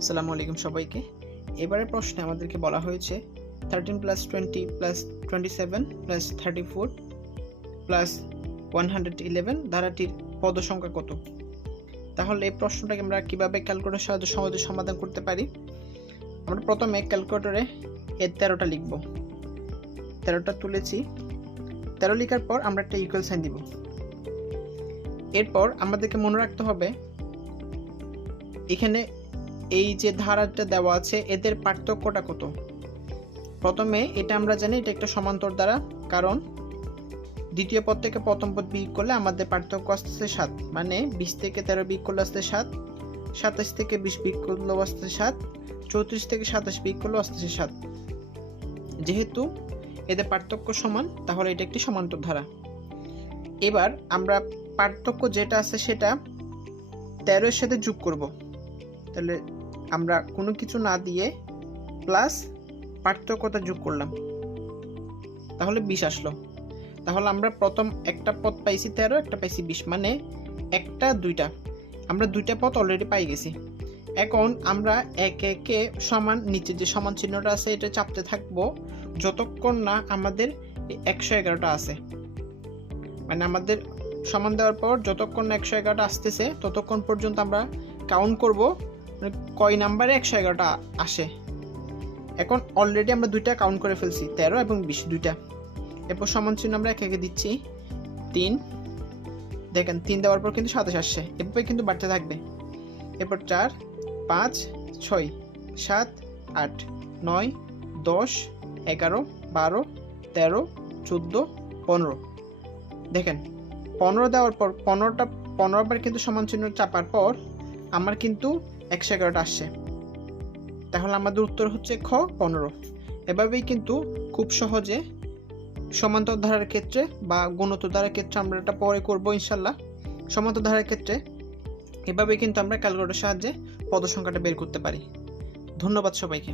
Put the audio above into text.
আসসালামু আলাইকুম সবাইকে। এবারের প্রশ্নে আমাদেরকে বলা হয়েছে thirteen plus twenty plus twenty seven plus thirty four plus one hundred eleven ধারাটির পদ সংখ্যা কত? তাহলে এই প্রশ্নটাকে আমরা কীভাবে ক্যালকুলেটর সাহায্যে সহজে সমাধান করতে পারি? আমরা প্রথমে ক্যালকুলেটরে এর তেরোটা লিখব। তেরোটা তুলেছি। তেরো লেখার পর আমরা একটা ইকুয়াল সাইন দিব। এরপর আমাদেরকে মনে রাখতে হবে, এখানে এই যে ধারাটা দেওয়া আছে, এদের পার্থক্যটা কত? প্রথমে এটা আমরা জানি, এটা একটা সমান্তর দ্বারা, কারণ দ্বিতীয় পদ থেকে প্রথম পদ বিয়োগ করলে আমাদের পার্থক্য আসতেছে সাত মানে বিশ থেকে তেরো বিয়োগ করলে আসতে সাত, সাতাশ থেকে বিশ বিয়োগ করলেও আসতে সাত, চৌত্রিশ থেকে সাতাশ বিয়োগ করলেও আসতেছে সাত। যেহেতু এদের পার্থক্য সমান, তাহলে এটা একটি সমান্তর ধারা। এবার আমরা পার্থক্য যেটা আছে সেটা তেরোর সাথে যোগ করব। তাহলে আমরা কোনো কিছু না দিয়ে প্লাস পার্থক্যতা যোগ করলাম। তাহলে বিশ আসলো। তাহলে আমরা প্রথম একটা পথ পাইছি তেরো, একটা পাইছি বিশ মানে একটা, দুইটা। আমরা দুইটা পথ অলরেডি পাই গেছি। এখন আমরা একে একে সমান নিচে যে সমান চিহ্নটা আছে, এটা চাপতে থাকব যতক্ষণ না আমাদের একশো এগারোটা আছে। মানে আমাদের সমান দেওয়ার পর যতক্ষণ না একশো এগারোটা আসতেছে, ততক্ষণ পর্যন্ত আমরা কাউন্ট করব কয় নাম্বারে একশো এগারোটা আসে? এখন অলরেডি আমরা দুইটা কাউন্ট করে ফেলছি, তেরো এবং বিশ, দুইটা। এরপর সমান চিহ্ন আমরা এক একে দিচ্ছি, তিন। দেখেন, তিন দেওয়ার পর কিন্তু সাতাশ আসছে এরপরে কিন্তু বাড়তে থাকবে। এরপর চার, পাঁচ, ছয়, সাত, আট, নয়, দশ, এগারো, বারো, তেরো, চোদ্দ, পনেরো। দেখেন, পনেরো দেওয়ার পর, পনেরোটা, পনেরো বার কিন্তু সমান চিহ্ন চাপার পর, আমার কিন্তু একশো এগারোটা আসছে। তাহলে আমাদের উত্তর হচ্ছে খ, পনেরো। এভাবেই কিন্তু খুব সহজে সমান্তর ধারার ক্ষেত্রে বা গুণত ধারার ক্ষেত্রে আমরা এটা পরে করব ইনশাল্লাহ। সমান্তর ধারার ক্ষেত্রে এভাবেই কিন্তু আমরা ক্যালকুলেটার সাহায্যে পদসংখ্যাটা বের করতে পারি। ধন্যবাদ সবাইকে।